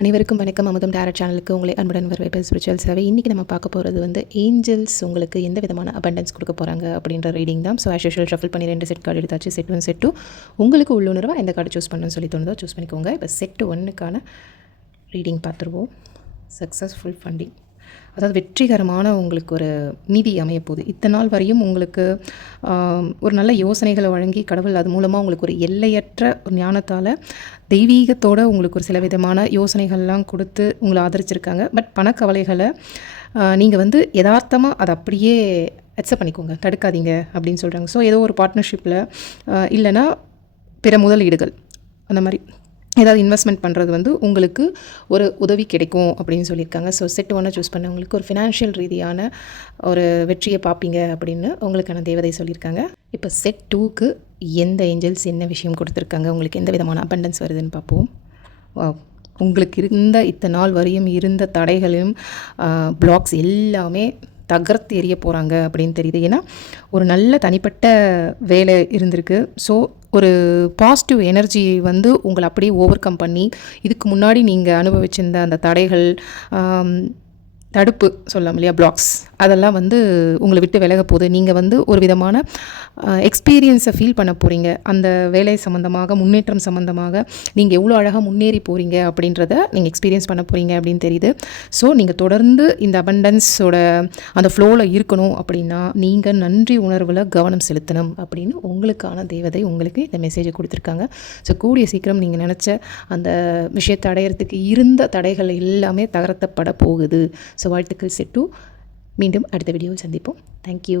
அனைவருக்கும் வணக்கம். அமுதம் டேரட் சேனலுக்கு உங்களை அன்புடன் வரவேற்பது ஸ்பிரிச்சுவல் சேவை. இன்றைக்கி நம்ம பார்க்க போகிறது வந்து ஏஞ்சல்ஸ் உங்களுக்கு எந்த விதமான அபண்டன்ஸ் கொடுக்க போகிறாங்க அப்படின்ற ரீடிங் தான். ஸோ ஆஸ் யூஷுவல் ஷஃபில் பண்ணி 2 செட் கார்டு எடுத்தாச்சு. செட் 1 செட் 2 உங்களுக்கு உள்ளுணர்வாக எந்த கார்டு சூஸ் பண்ணணும்னு சொல்லி தோணுதோ சூஸ் பண்ணிக்கோங்க. இப்போ செட் 1க்கான ரீடிங் பார்த்துருவோம். சக்ஸஸ்ஃபுல் ஃபண்டிங், அதாவது வெற்றிகரமான உங்களுக்கு ஒரு நிதி அமையப்போகுது. இத்தனை நாள் வரையும் உங்களுக்கு ஒரு நல்ல யோசனைகளை வழங்கி கடவுள் அது மூலமாக உங்களுக்கு ஒரு எல்லையற்ற ஒரு ஞானத்தால் தெய்வீகத்தோடு உங்களுக்கு ஒரு சில விதமான யோசனைகள்லாம் கொடுத்து உங்களை ஆதரிச்சிருக்காங்க. பட் பணக்கவலைகளை நீங்கள் வந்து யதார்த்தமாக அதை அப்படியே அக்செப்ட் பண்ணிக்கோங்க, தடுக்காதீங்க அப்படின்னு சொல்கிறாங்க. ஸோ ஏதோ ஒரு பார்ட்னர்ஷிப்பில் இல்லைன்னா பிற முதலீடுகள் அந்த மாதிரி ஏதாவது இன்வெஸ்ட்மெண்ட் பண்ணுறது வந்து உங்களுக்கு ஒரு உதவி கிடைக்கும் அப்படின்னு சொல்லியிருக்காங்க. ஸோ செட் 1 சூஸ் பண்ண உங்களுக்கு ஒரு ஃபினான்ஷியல் ரீதியான ஒரு வெற்றியை பார்ப்பீங்க அப்படின்னு உங்களுக்கான தேவதை சொல்லியிருக்காங்க. இப்போ செட் 2க்கு எந்த ஏஞ்சல்ஸ் என்ன விஷயம் கொடுத்துருக்காங்க, உங்களுக்கு எந்த விதமான அபண்டன்ஸ் வருதுன்னு பார்ப்போம். உங்களுக்கு இருந்த இத்தனை நாள் வரையும் இருந்த தடைகளையும் பிளாக்ஸ் எல்லாமே தகர்த்து எறிய போகிறாங்க அப்படின்னு தெரியுது. ஏன்னா ஒரு நல்ல தனிப்பட்ட வேலை இருந்திருக்கு. ஸோ ஒரு பாசிட்டிவ் எனர்ஜி வந்து உங்களை அப்படியே ஓவர் கம் பண்ணி இதுக்கு முன்னாடி நீங்கள் அனுபவிச்சிருந்த அந்த தடைகள், தடுப்பு சொல்லலாம் இல்லையா, பிளாக்ஸ், அதெல்லாம் வந்து உங்களை விட்டு விலக போகுது. நீங்கள் வந்து ஒரு விதமான எக்ஸ்பீரியன்ஸை ஃபீல் பண்ண போகிறீங்க. அந்த வேலை சம்மந்தமாக, முன்னேற்றம் சம்மந்தமாக நீங்கள் எவ்வளோ அழகாக முன்னேறி போகிறீங்க அப்படின்றத நீங்கள் எக்ஸ்பீரியன்ஸ் பண்ண போகிறீங்க அப்படின்னு தெரியுது. ஸோ நீங்கள் தொடர்ந்து இந்த அபண்டன்ஸோட அந்த ஃப்ளோவில் இருக்கணும் அப்படின்னா நீங்கள் நன்றி உணர்வில் கவனம் செலுத்தணும் அப்படின்னு உங்களுக்கான தேவதை உங்களுக்கு இந்த மெசேஜை கொடுத்துருக்காங்க. ஸோ கூடிய சீக்கிரம் நீங்கள் நினச்ச அந்த விஷயத்தை அடையிறதுக்கு இருந்த தடைகள் எல்லாமே தகர்த்தப்பட போகுது. ஸோ வாழ்த்துக்கள் செட் 2. மீண்டும் அடுத்த வீடியோவில் சந்திப்போம். தேங்க்யூ.